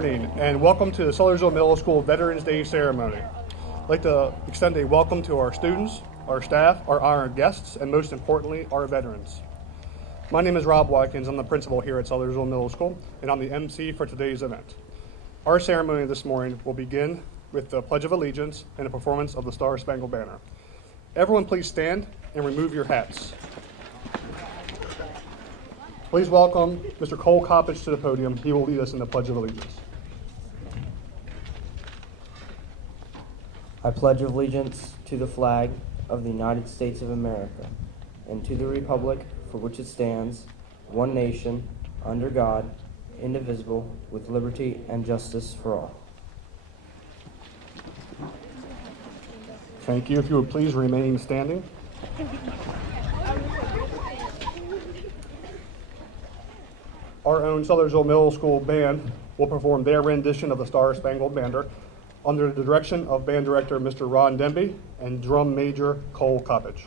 morning, and welcome to the Sudlersville Middle School Veterans Day Ceremony. I'd like to extend a welcome to our students, our staff, our honored guests, and most importantly, our veterans. My name is Rob Watkins. I'm the principal here at Sudlersville Middle School, and I'm the MC for today's event. Our ceremony this morning will begin with the Pledge of Allegiance and a performance of the Star-Spangled Banner. Everyone please stand and remove your hats. Please welcome Mr. QACPS to the podium. He will lead us in the Pledge of Allegiance. I pledge allegiance to the flag of the United States of America and to the republic for which it stands, one nation, under God, indivisible, with liberty and justice for all. Thank you. If you would please remain standing. Our own Sudlersville Middle School band will perform their rendition of the Star-Spangled Banner under the direction of band director Mr. Ron Denby and drum major Cole Coppage.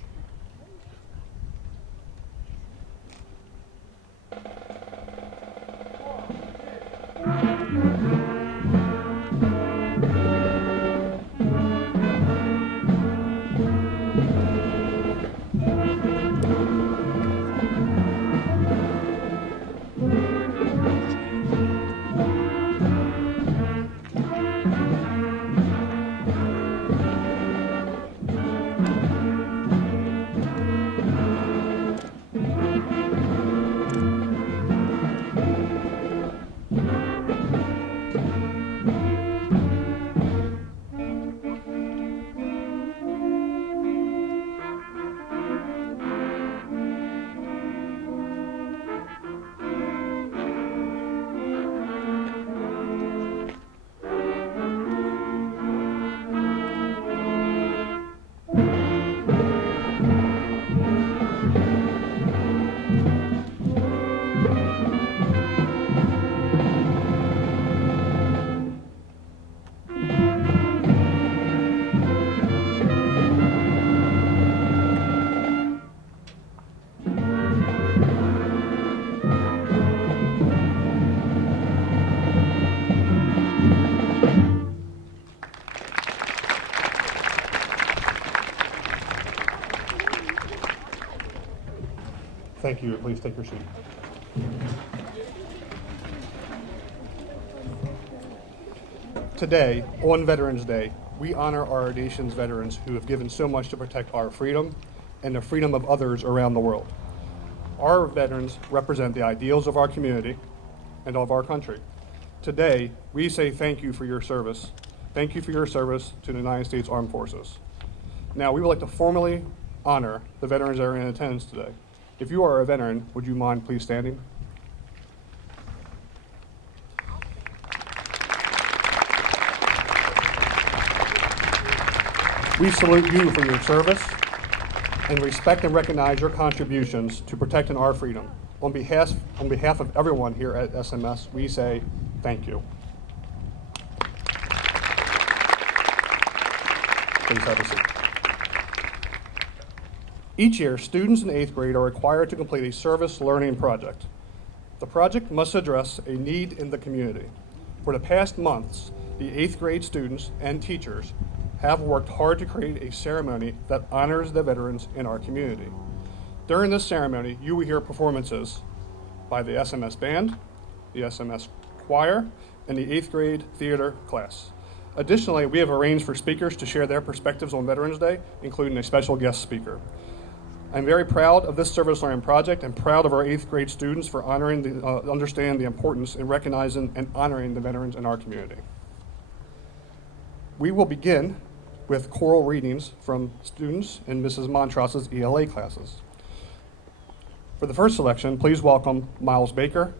Thank you. Please take your seat. Today, on Veterans Day, we honor our nation's veterans who have given so much to protect our freedom and the freedom of others around the world. Our veterans represent the ideals of our community and of our country. Today, we say thank you for your service. Thank you for your service to the United States Armed Forces. Now, we would like to formally honor the veterans that are in attendance today. If you are a veteran, would you mind please standing? We salute you for your service and respect and recognize your contributions to protecting our freedom. On behalf of everyone here at SMS, we say thank you. Please have a seat. Each year, students in 8th grade are required to complete a service learning project. The project must address a need in the community. For the past months, the 8th grade students and teachers have worked hard to create a ceremony that honors the veterans in our community. During this ceremony, you will hear performances by the SMS band, the SMS choir, and the 8th grade theater class. Additionally, we have arranged for speakers to share their perspectives on Veterans Day, including a special guest speaker. I'm very proud of this service learning project and proud of our 8th grade students for understanding the importance in recognizing and honoring the veterans in our community. We will begin with choral readings from students in Mrs. Montross's ELA classes. For the first selection, please welcome Miles Baker,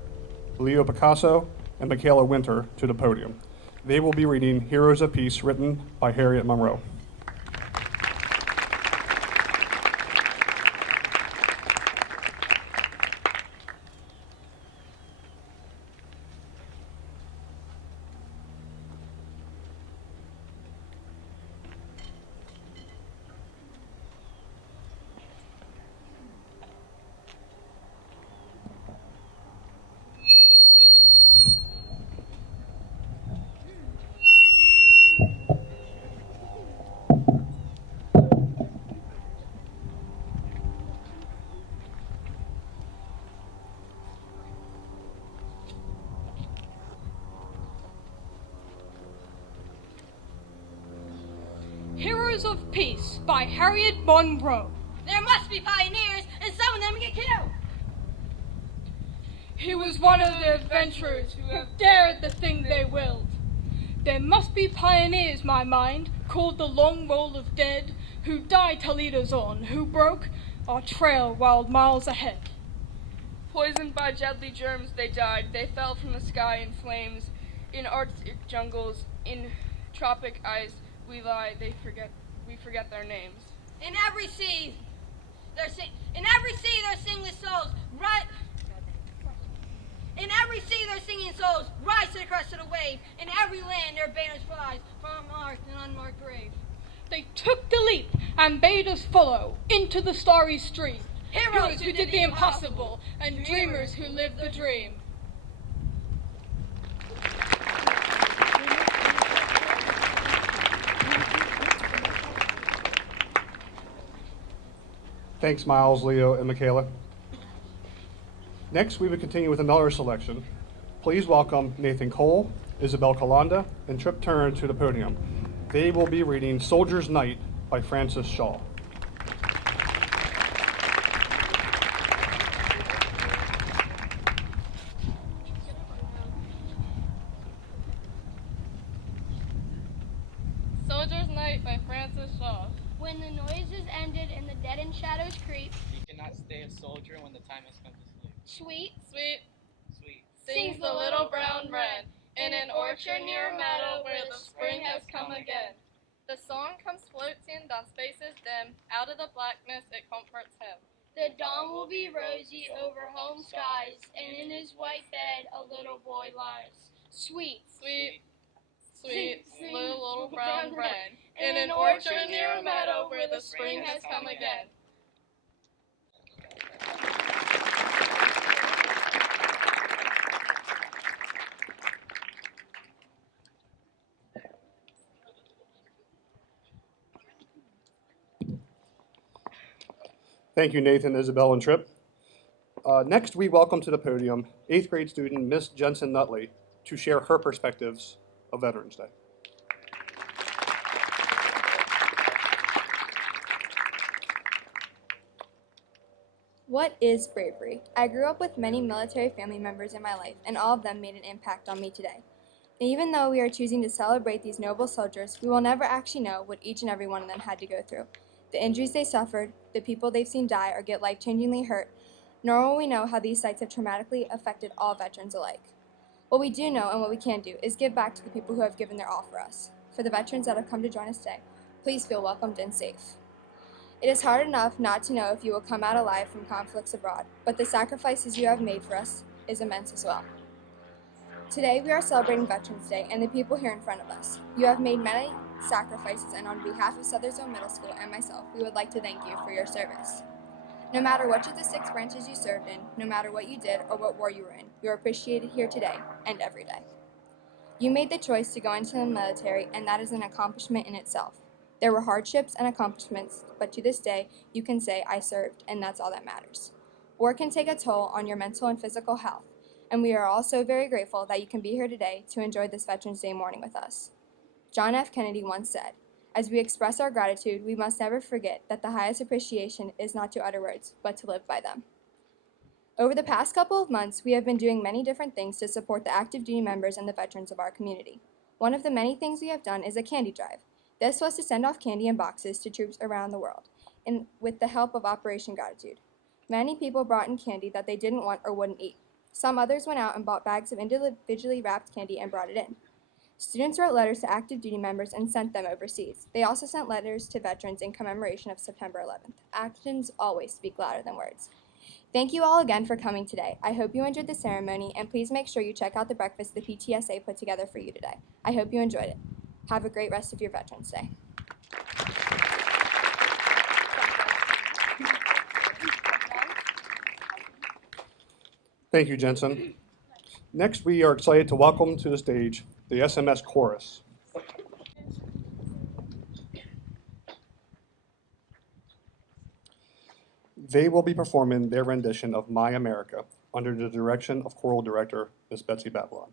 Leo Picasso, and Michaela Winter to the podium. They will be reading Heroes of Peace, written by Harriet Monroe. Peace by Harriet Monroe. There must be pioneers, and some of them get killed. He was one of the adventurers who have dared the thing they willed. There must be pioneers, my mind, called the long roll of dead, who died to lead us on, who broke our trail wild miles ahead. Poisoned by deadly germs they died, they fell from the sky in flames. In Arctic jungles, in tropic ice, we lie, we forget their names. In every sea, their singing souls rise. In every sea, their singing souls rise to the crest of the wave. In every land, their banners flies from unmarked and unmarked grave. They took the leap and bade us follow into the starry stream. Heroes who did the impossible and dreamers who lived the dream. Thanks, Miles, Leo, and Michaela. Next, we will continue with another selection. Please welcome Nathan Cole, Isabel Calanda, and Trip Turner to the podium. They will be reading Soldier's Night by Francis Shaw. Soldier's Night by Francis Shaw. When the noises ended and the deadened shadows creep, You cannot stay a soldier when the time has come to sleep. sweet Sweet, Sweet. sings the little brown wren, in an orchard near a meadow where the spring has come again. The song comes floating down spaces dim, out of the blackness it comforts him. the dawn will be rosy over home skies, and in his white bed a little boy lies. Sweet, Sweet, Sing, sweet, little brown wren, in an orchard near a meadow where the spring has come again. Thank you, Nathan, Isabel, and Trip. Next, we welcome to the podium 8th grade student Miss Jensen Nutley to share her perspectives of Veterans Day. What is bravery? I grew up with many military family members in my life, and all of them made an impact on me today. And even though we are choosing to celebrate these noble soldiers, we will never actually know what each and every one of them had to go through, the injuries they suffered, the people they've seen die or get life-changingly hurt, nor will we know how these sites have traumatically affected all veterans alike. What we do know and what we can do is give back to the people who have given their all for us. For the veterans that have come to join us today, please feel welcomed and safe. It is hard enough not to know if you will come out alive from conflicts abroad, but the sacrifices you have made for us is immense as well. Today we are celebrating Veterans Day and the people here in front of us. You have made many sacrifices, and on behalf of Sudlersville Middle School and myself, we would like to thank you for your service. No matter which of the 6 branches you served in, no matter what you did or what war you were in, you are appreciated here today and every day. You made the choice to go into the military, and that is an accomplishment in itself. There were hardships and accomplishments, but to this day, you can say, I served, and that's all that matters. War can take a toll on your mental and physical health, and we are all so very grateful that you can be here today to enjoy this Veterans Day morning with us. John F. Kennedy once said, as we express our gratitude, we must never forget that the highest appreciation is not to utter words, but to live by them. Over the past couple of months, we have been doing many different things to support the active duty members and the veterans of our community. One of the many things we have done is a candy drive. This was to send off candy in boxes to troops around the world, and with the help of Operation Gratitude. Many people brought in candy that they didn't want or wouldn't eat. Some others went out and bought bags of individually wrapped candy and brought it in. Students wrote letters to active duty members and sent them overseas. They also sent letters to veterans in commemoration of September 11th. Actions always speak louder than words. Thank you all again for coming today. I hope you enjoyed the ceremony, and please make sure you check out the breakfast the PTSA put together for you today. I hope you enjoyed it. Have a great rest of your Veterans Day. Thank you, Jensen. Next, we are excited to welcome to the stage the SMS Chorus. They will be performing their rendition of My America under the direction of choral director Miss Betsy Babylon.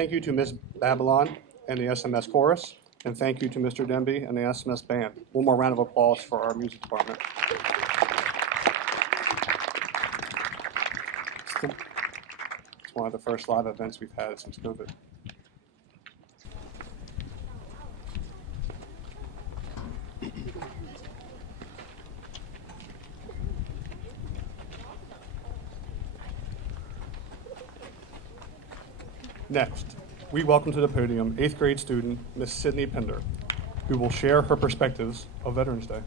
Thank you to Ms. Babylon and the SMS Chorus, and thank you to Mr. Demby and the SMS Band. One more round of applause for our music department. It's one of the first live events we've had since COVID. Next, we welcome to the podium 8th grade student, Miss Sydney Pinder, who will share her perspectives of Veterans Day.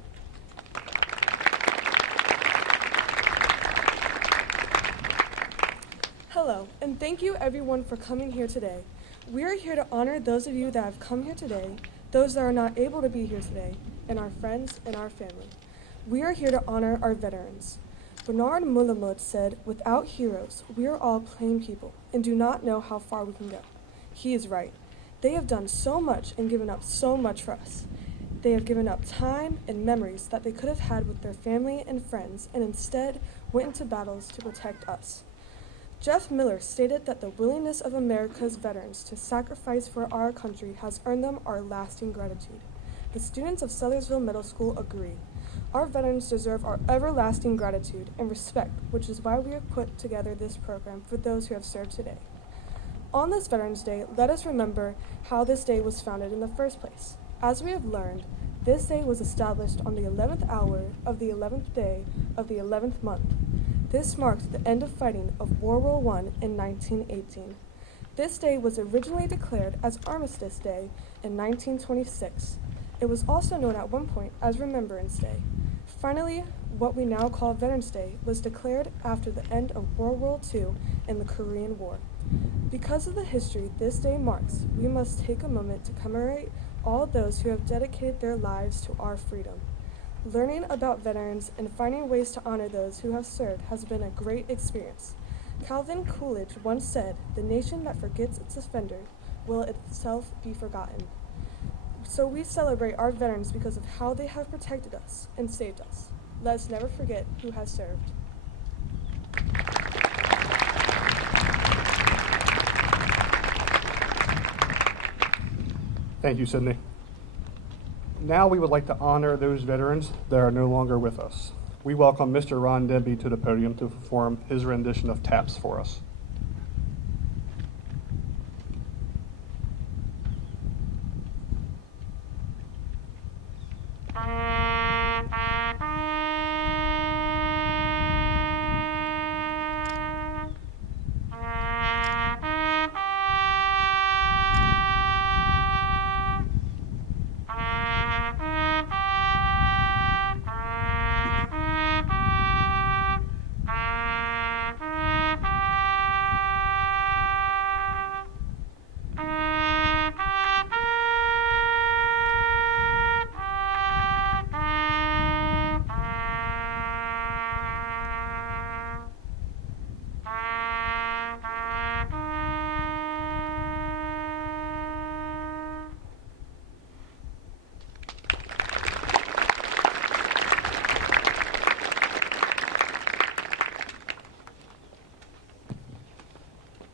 Hello, and thank you everyone for coming here today. We are here to honor those of you that have come here today, those that are not able to be here today, and our friends and our family. We are here to honor our veterans. Bernard Mulamud said, "Without heroes, we are all plain people and do not know how far we can go." He is right. They have done so much and given up so much for us. They have given up time and memories that they could have had with their family and friends and instead went into battles to protect us. Jeff Miller stated that the willingness of America's veterans to sacrifice for our country has earned them our lasting gratitude. The students of Sudlersville Middle School agree. Our veterans deserve our everlasting gratitude and respect, which is why we have put together this program for those who have served today. On this Veterans Day, let us remember how this day was founded in the first place. As we have learned, this day was established on the 11th hour of the 11th day of the 11th month. This marked the end of fighting of World War I in 1918. This day was originally declared as Armistice Day in 1926. It was also known at one point as Remembrance Day. Finally, what we now call Veterans Day was declared after the end of World War II and the Korean War. Because of the history this day marks, we must take a moment to commemorate all those who have dedicated their lives to our freedom. Learning about veterans and finding ways to honor those who have served has been a great experience. Calvin Coolidge once said, "The nation that forgets its offenders will itself be forgotten." So we celebrate our veterans because of how they have protected us and saved us. Let us never forget who has served. Thank you, Sydney. Now we would like to honor those veterans that are no longer with us. We welcome Mr. Ron Demby to the podium to perform his rendition of Taps for us.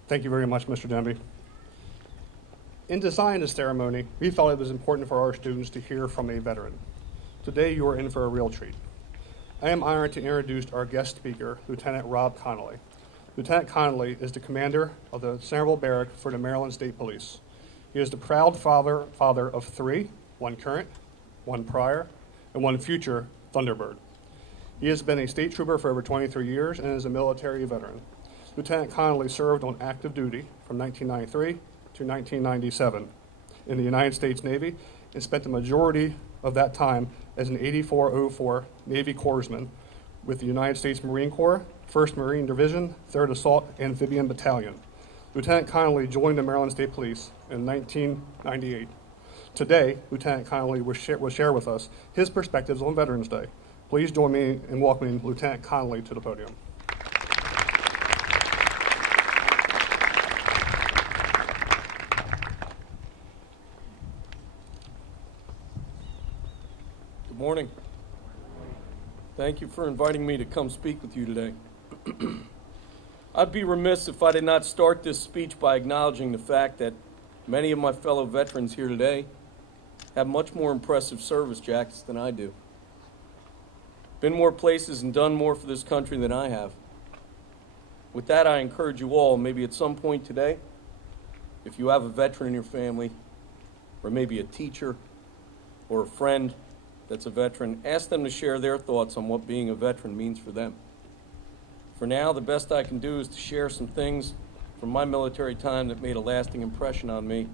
Thank you very much, Mr. Demby. In designing this ceremony, we felt it was important for our students to hear from a veteran. Today, you are in for a real treat. I am honored to introduce our guest speaker, Lieutenant Rob Connolly. Lieutenant Connolly is the commander of the Centerville Barrack for the Maryland State Police. He is the proud father of 3, 1 current, 1 prior, and 1 future Thunderbird. He has been a state trooper for over 23 years and is a military veteran. Lieutenant Connolly served on active duty from 1993 to 1997 in the United States Navy and spent the majority of that time as an 8404 Navy Corpsman with the United States Marine Corps, 1st Marine Division, 3rd Assault Amphibian Battalion. Lieutenant Connolly joined the Maryland State Police in 1998. Today, Lieutenant Connolly will share with us his perspectives on Veterans Day. Please join me in welcoming Lieutenant Connolly to the podium. Good morning. Thank you for inviting me to come speak with you today. I'd be remiss if I did not start this speech by acknowledging the fact that many of my fellow veterans here today have much more impressive service jackets than I do. Been more places and done more for this country than I have. With that, I encourage you all, maybe at some point today, if you have a veteran in your family, or maybe a teacher or a friend that's a veteran, ask them to share their thoughts on what being a veteran means for them. For now, the best I can do is to share some things from my military time that made a lasting impression on me,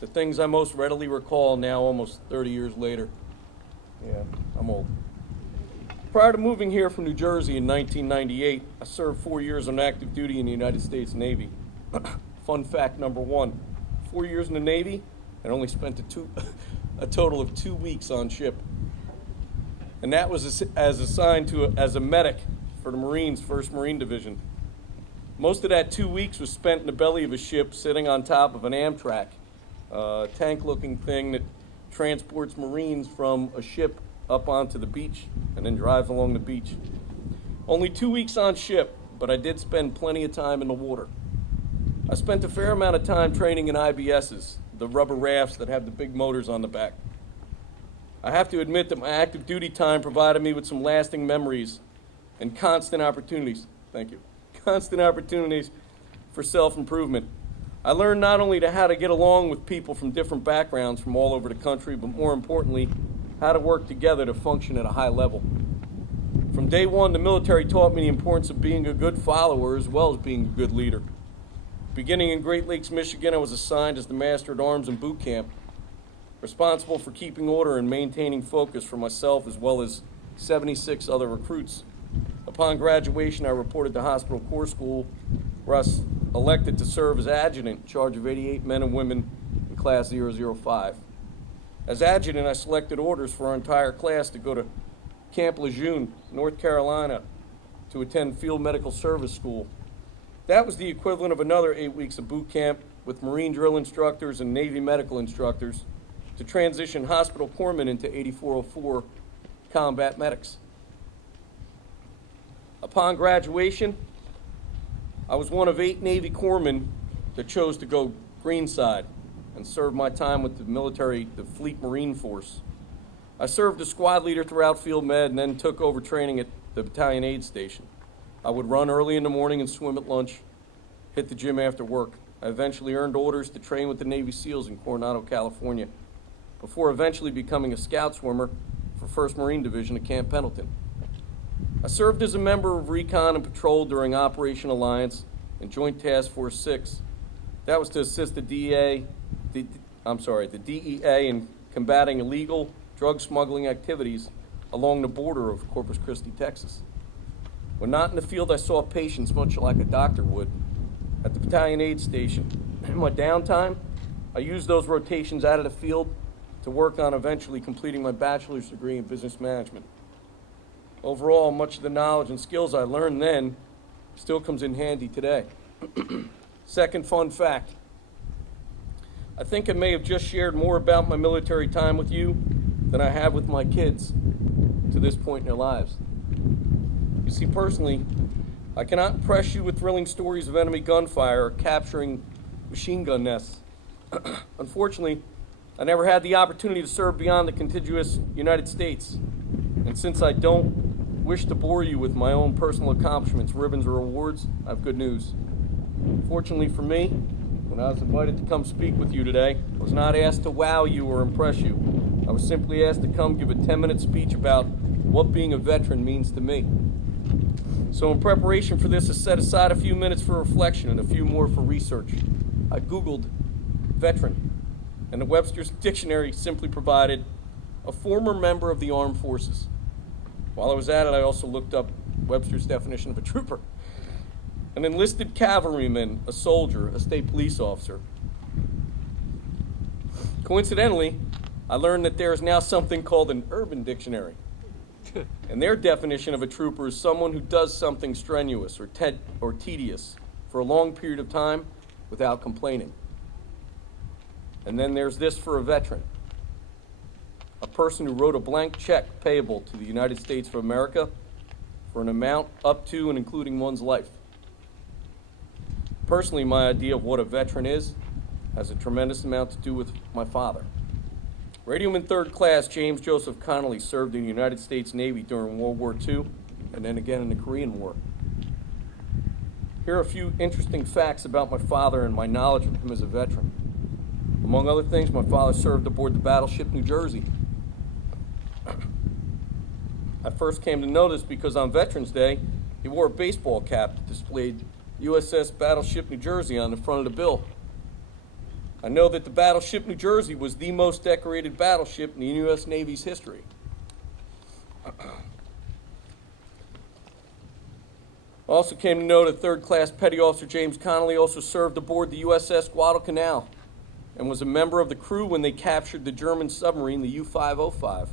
the things I most readily recall now almost 30 years later. Yeah, I'm old. Prior to moving here from New Jersey in 1998, I served 4 years on active duty in the United States Navy. Fun fact number one, 4 years in the Navy and only spent a total of 2 weeks on ship. And that was as assigned to as a medic for the Marines, 1st Marine Division. Most of that 2 weeks was spent in the belly of a ship sitting on top of an Amtrak, a tank-looking thing that transports Marines from a ship up onto the beach and then drives along the beach. Only 2 weeks on ship, but I did spend plenty of time in the water. I spent a fair amount of time training in IBSs, the rubber rafts that have the big motors on the back. I have to admit that my active duty time provided me with some lasting memories and constant opportunities. Thank you. Constant opportunities for self-improvement. I learned not only how to get along with people from different backgrounds from all over the country, but more importantly, how to work together to function at a high level. From day one, the military taught me the importance of being a good follower as well as being a good leader. Beginning in Great Lakes, Michigan, I was assigned as the Master at Arms in boot camp, responsible for keeping order and maintaining focus for myself as well as 76 other recruits. Upon graduation, I reported to Hospital Corps School, where I was elected to serve as adjutant in charge of 88 men and women in Class 005. As adjutant, I selected orders for our entire class to go to Camp Lejeune, North Carolina, to attend Field Medical Service School. That was the equivalent of another 8 weeks of boot camp with Marine drill instructors and Navy medical instructors to transition hospital corpsmen into 8404 combat medics. Upon graduation, I was one of 8 Navy corpsmen that chose to go greenside and serve my time with the Fleet Marine Force. I served as squad leader throughout Field Med and then took over training at the battalion aid station. I would run early in the morning and swim at lunch, hit the gym after work. I eventually earned orders to train with the Navy SEALs in Coronado, California, before eventually becoming a scout swimmer for 1st Marine Division at Camp Pendleton. I served as a member of Recon and Patrol during Operation Alliance and Joint Task Force 6. That was to assist the DEA in combating illegal drug smuggling activities along the border of Corpus Christi, Texas. When not in the field, I saw patients much like a doctor would at the battalion aid station. In my downtime, I used those rotations out of the field to work on eventually completing my bachelor's degree in business management. Overall, much of the knowledge and skills I learned then still comes in handy today. Second fun fact. I think I may have just shared more about my military time with you than I have with my kids to this point in their lives. You see, personally, I cannot impress you with thrilling stories of enemy gunfire or capturing machine gun nests. Unfortunately, I never had the opportunity to serve beyond the contiguous United States. And since I don't wish to bore you with my own personal accomplishments, ribbons, or awards, I have good news. Fortunately for me, when I was invited to come speak with you today, I was not asked to wow you or impress you. I was simply asked to come give a 10-minute speech about what being a veteran means to me. So in preparation for this, I set aside a few minutes for reflection and a few more for research. I Googled veteran, and the Webster's Dictionary simply provided a former member of the armed forces. While I was at it, I also looked up Webster's definition of a trooper. An enlisted cavalryman, a soldier, a state police officer. Coincidentally, I learned that there is now something called an Urban Dictionary. And their definition of a trooper is someone who does something strenuous or tedious for a long period of time without complaining. And then there's this for a veteran. A person who wrote a blank check payable to the United States of America for an amount up to and including one's life. Personally, my idea of what a veteran is has a tremendous amount to do with my father. Radioman 3rd Class James Joseph Connolly served in the United States Navy during World War II and then again in the Korean War. Here are a few interesting facts about my father and my knowledge of him as a veteran. Among other things, my father served aboard the battleship New Jersey. I first came to know this because on Veterans Day, he wore a baseball cap that displayed USS Battleship New Jersey on the front of the bill. I know that the Battleship New Jersey was the most decorated battleship in the U.S. Navy's history. I also came to know that 3rd Class Petty Officer James Connolly also served aboard the USS Guadalcanal and was a member of the crew when they captured the German submarine, the U-505.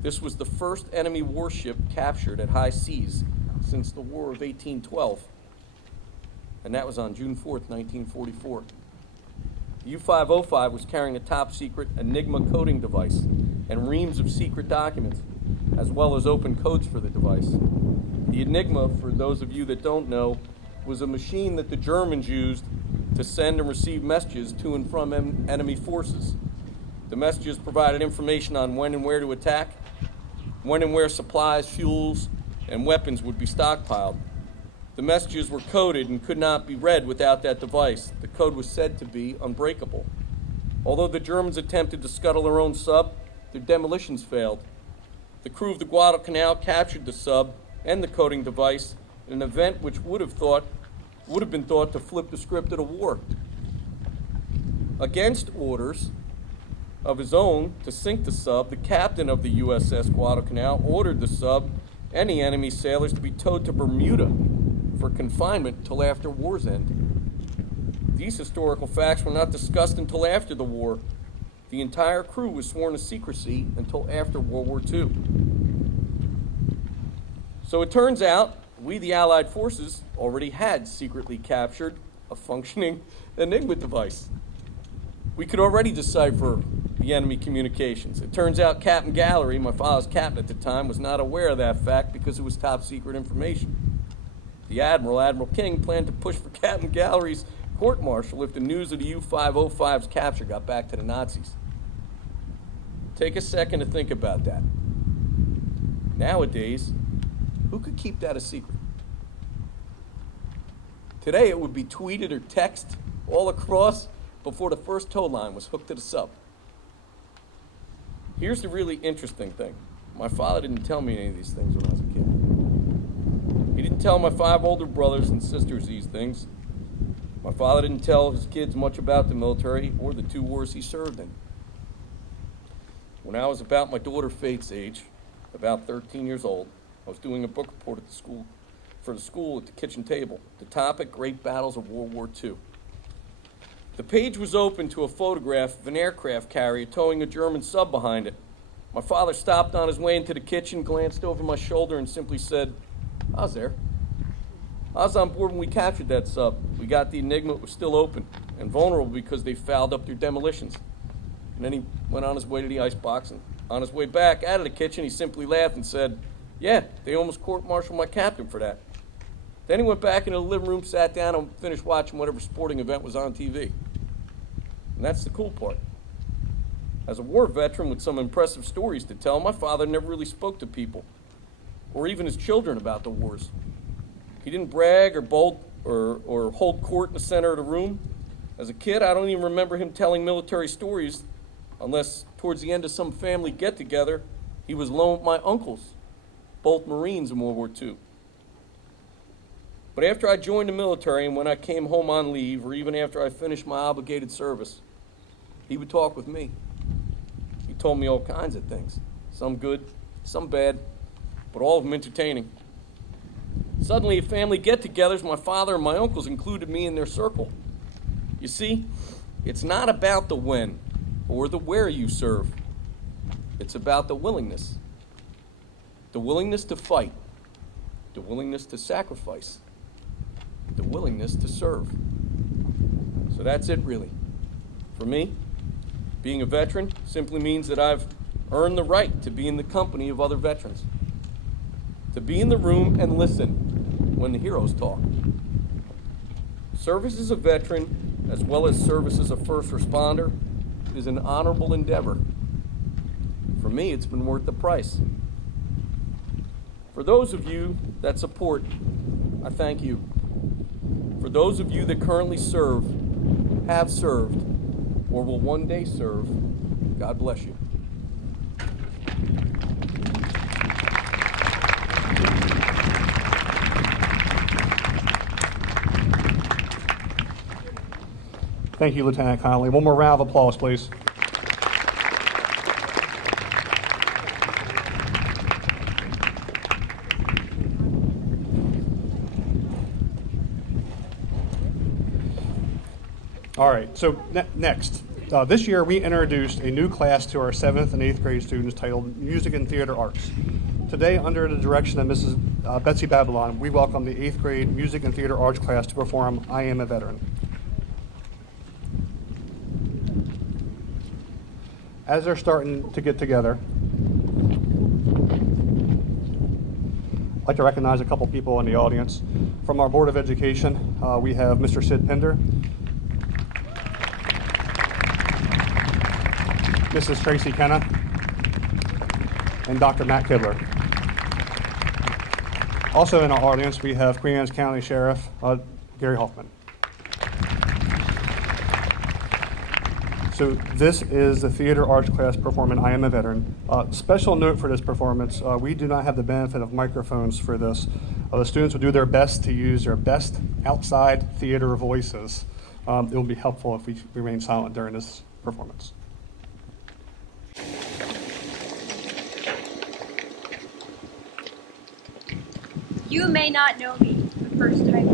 This was the first enemy warship captured at high seas since the War of 1812, and that was on June 4th, 1944. The U-505 was carrying a top-secret Enigma coding device and reams of secret documents, as well as open codes for the device. The Enigma, for those of you that don't know, was a machine that the Germans used to send and receive messages to and from enemy forces. The messages provided information on when and where to attack, when and where supplies, fuels, and weapons would be stockpiled. The messages were coded and could not be read without that device. The code was said to be unbreakable. Although the Germans attempted to scuttle their own sub, their demolitions failed. The crew of the Guadalcanal captured the sub and the coding device in an event which would have been thought to flip the script of the war. Against orders of his own to sink the sub, the captain of the USS Guadalcanal ordered the sub and the enemy sailors to be towed to Bermuda for confinement until after war's end. These historical facts were not discussed until after the war. The entire crew was sworn to secrecy until after World War II. So it turns out we, the Allied forces, already had secretly captured a functioning Enigma device. We could already decipher the enemy communications. It turns out Captain Gallery, my father's captain at the time, was not aware of that fact because it was top secret information. The Admiral King, planned to push for Captain Gallery's court-martial if the news of the U-505's capture got back to the Nazis. Take a second to think about that. Nowadays, who could keep that a secret? Today it would be tweeted or texted all across before the first tow line was hooked to the sub. Here's the really interesting thing. My father didn't tell me any of these things when I was a kid. He didn't tell my 5 older brothers and sisters these things. My father didn't tell his kids much about the military or the 2 wars he served in. When I was about my daughter Faith's age, about 13 years old, I was doing a book report at the school, for the school at the kitchen table. The topic, Great Battles of World War II. The page was open to a photograph of an aircraft carrier towing a German sub behind it. My father stopped on his way into the kitchen, glanced over my shoulder, and simply said, "I was there. I was on board when we captured that sub. We got the Enigma, it was still open and vulnerable because they fouled up their demolitions." And then he went on his way to the icebox, and on his way back out of the kitchen, he simply laughed and said, "Yeah, they almost court-martialed my captain for that." Then he went back into the living room, sat down, and finished watching whatever sporting event was on TV. And that's the cool part. As a war veteran with some impressive stories to tell, my father never really spoke to people, or even his children, about the wars. He didn't brag or hold court in the center of the room. As a kid, I don't even remember him telling military stories unless towards the end of some family get-together, he was alone with my uncles, both Marines in World War II. But after I joined the military and when I came home on leave, or even after I finished my obligated service, he would talk with me. He told me all kinds of things, some good, some bad, but all of them entertaining. Suddenly, at family get-togethers, my father and my uncles included me in their circle. You see, it's not about the when or the where you serve. It's about the willingness. The willingness to fight. The willingness to sacrifice. The willingness to serve. So that's it, really. For me, being a veteran simply means that I've earned the right to be in the company of other veterans. To be in the room and listen when the heroes talk. Service as a veteran, as well as service as a first responder, is an honorable endeavor. For me, it's been worth the price. For those of you that support, I thank you. For those of you that currently serve, have served, or will one day serve, God bless you. Thank you, Lieutenant Connolly. One more round of applause, please. All right, so next. This year we introduced a new class to our 7th and 8th grade students titled Music and Theater Arts. Today, under the direction of Mrs. Betsy Babylon, we welcome the 8th grade Music and Theater Arts class to perform I Am a Veteran. As they're starting to get together, I'd like to recognize a couple people in the audience. From our Board of Education, we have Mr. Sid Pinder, Mrs. Tracy Kenna, and Dr. Matt Kibler. Also in our audience, we have Queen Anne's County Sheriff Gary Hoffman. So this is the theater arts class performing I Am a Veteran. Special note for this performance, we do not have the benefit of microphones for this. The students will do their best to use their best outside theater voices. It will be helpful if we remain silent during this performance. You may not know me the first time.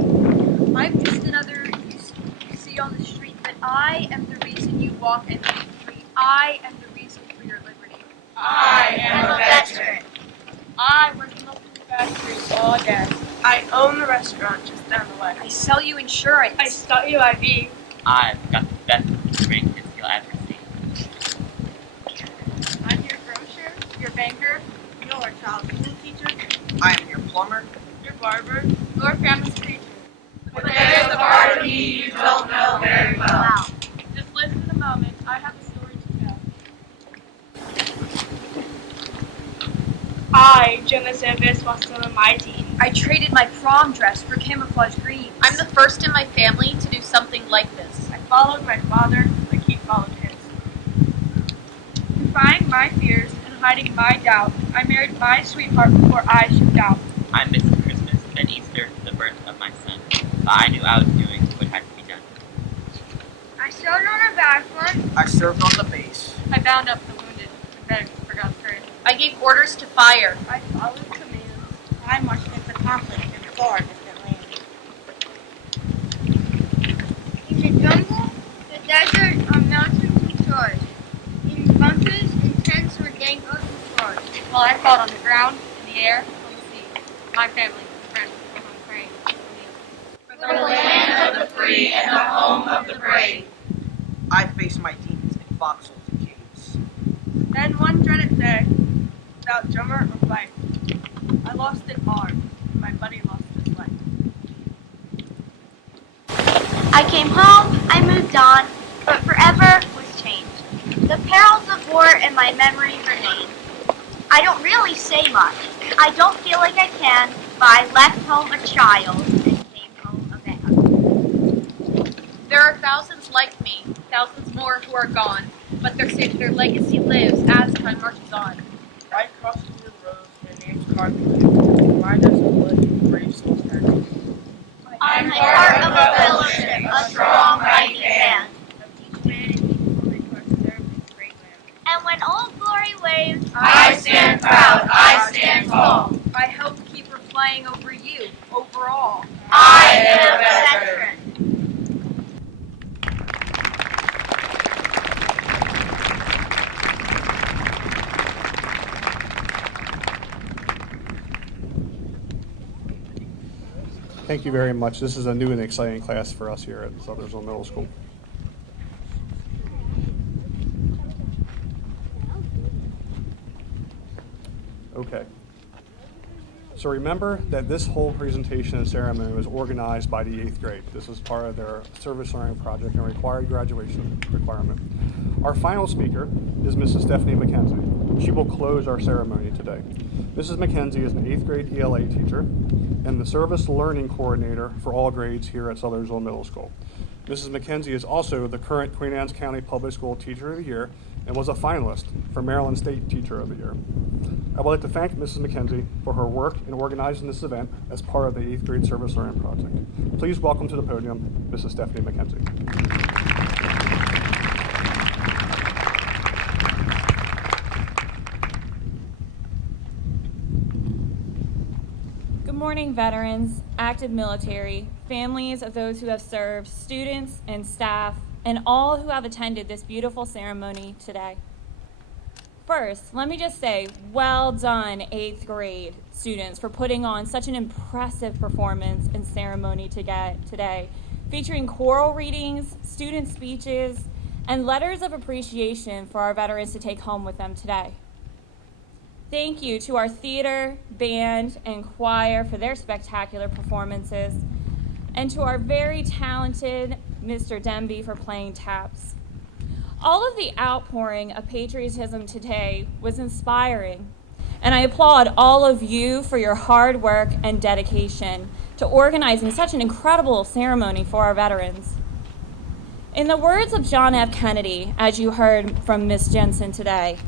I'm just another you see on the street, but I am the reason you walk and be free. I am the reason for your liberty. I am a veteran. I work in the factory all day. I own the restaurant just down the way. I sell you insurance. I study IV. I've got the best drink that you'll ever see. I'm your grocer, your banker, Your child's school teacher. I am your plumber. your barber, your family's preacher. But there's a part of me you don't know very well. Wow. Just listen a moment. I have a story to tell. I, Jonas Evis, was still in my team. I traded my prom dress for camouflage green. I'm the first in my family to do something like this. I followed my father, like he followed his. Defying my fears and hiding my doubt, I married my sweetheart before I should doubt. I missed Christmas, then Easter, the birth of my son. But I knew I was doing what had to be done. I sewed on a backboard. I served on the base. I bound up the wounded and begged for God's grace. I gave orders to fire. I followed commands. I marched into conflict in 4 distant lands. In the jungle, the desert, on mountains and shores. In bunkers and tents were dangled and floors. While I fought on the ground, in the air, on the sea. My family and friends were home praying for For the land of the free and the home of the brave. I faced my demons in foxholes and caves. Then one dreaded day, without drummer or fife, I lost an arm, and my buddy lost his life. I came home, I moved on, but forever was changed. The perils of war in my memory remain. I don't really say much. I don't feel like I can, but I left home a child and came home a man. There are thousands like me, thousands more who are gone, but their legacy lives as time marches on. Right across the road, their names carved in wood. Remind us of what brave souls had. I'm part of a fellowship, a strong, mighty band. And when Old Glory waves, I stand proud, I stand tall. I help keep her flying over you, over all. I am a veteran. Thank you very much. This is a new and exciting class for us here at Sudlersville Middle School. Okay. So remember that this whole presentation and ceremony was organized by the 8th grade. This is part of their service learning project and required graduation requirement. Our final speaker is Mrs. Stephanie Mckenzie. She will close our ceremony today. Mrs. Mckenzie is an 8th grade ELA teacher and the service learning coordinator for all grades here at Sudlersville Middle School. Mrs. Mckenzie is also the current Queen Anne's County Public School Teacher of the Year and was a finalist for Maryland State Teacher of the Year. I would like to thank Mrs. Mckenzie for her work in organizing this event as part of the 8th grade service learning project. Please welcome to the podium, Mrs. Stephanie Mckenzie. Good morning, veterans, active military, families of those who have served, students and staff, and all who have attended this beautiful ceremony today. First, let me just say, well done, 8th grade students, for putting on such an impressive performance and ceremony today, featuring choral readings, student speeches, and letters of appreciation for our veterans to take home with them today. Thank you to our theater, band, and choir for their spectacular performances, and to our very talented Mr. Demby for playing taps. All of the outpouring of patriotism today was inspiring, and I applaud all of you for your hard work and dedication to organizing such an incredible ceremony for our veterans. In the words of John F. Kennedy, as you heard from Ms. Jensen today,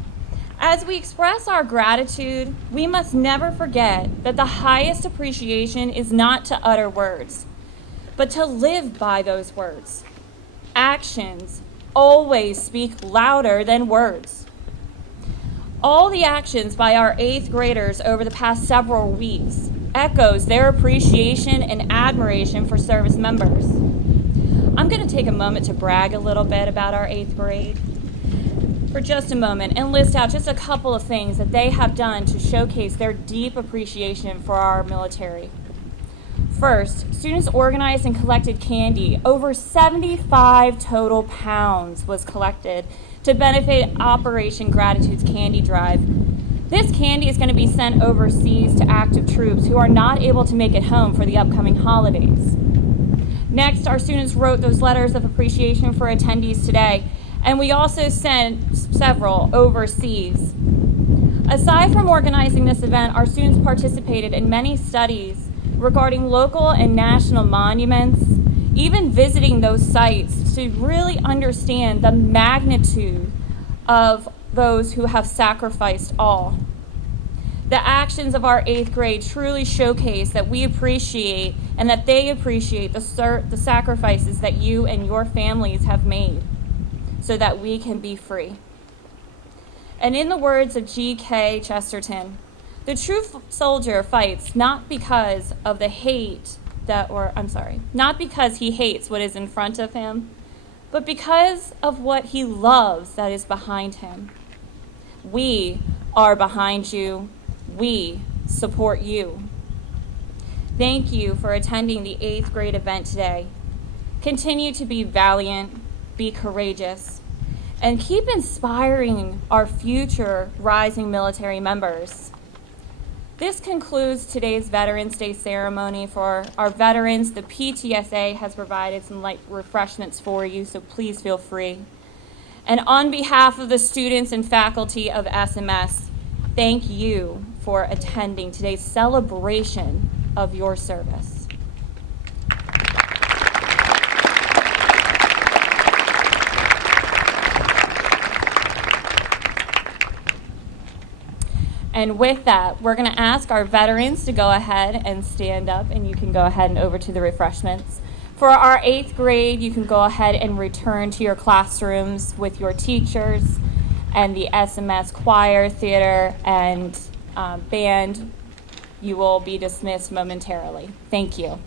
as we express our gratitude, we must never forget that the highest appreciation is not to utter words, but to live by those words. Actions always speak louder than words. All the actions by our 8th graders over the past several weeks echoes their appreciation and admiration for service members. I'm going to take a moment to brag a little bit about our 8th grade for just a moment and list out just a couple of things that they have done to showcase their deep appreciation for our military. First, students organized and collected candy. Over 75 total pounds was collected to benefit Operation Gratitude's Candy Drive. This candy is going to be sent overseas to active troops who are not able to make it home for the upcoming holidays. Next, our students wrote those letters of appreciation for attendees today, and we also sent several overseas. Aside from organizing this event, our students participated in many studies regarding local and national monuments, even visiting those sites to really understand the magnitude of those who have sacrificed all. The actions of our 8th grade truly showcase that we appreciate and that they appreciate the sacrifices that you and your families have made so that we can be free. And in the words of G.K. Chesterton, the true soldier fights not because of the not because he hates what is in front of him, but because of what he loves that is behind him. We are behind you. We support you. Thank you for attending the 8th grade event today. Continue to be valiant, be courageous, and keep inspiring our future rising military members. This concludes today's Veterans Day ceremony. For our veterans, the PTSA has provided some light refreshments for you, so please feel free. And on behalf of the students and faculty of SMS, thank you for attending today's celebration of your service. And with that, we're going to ask our veterans to go ahead and stand up, and you can go ahead and over to the refreshments. For our 8th grade, you can go ahead and return to your classrooms with your teachers, and the SMS choir, theater, and band. You will be dismissed momentarily. Thank you.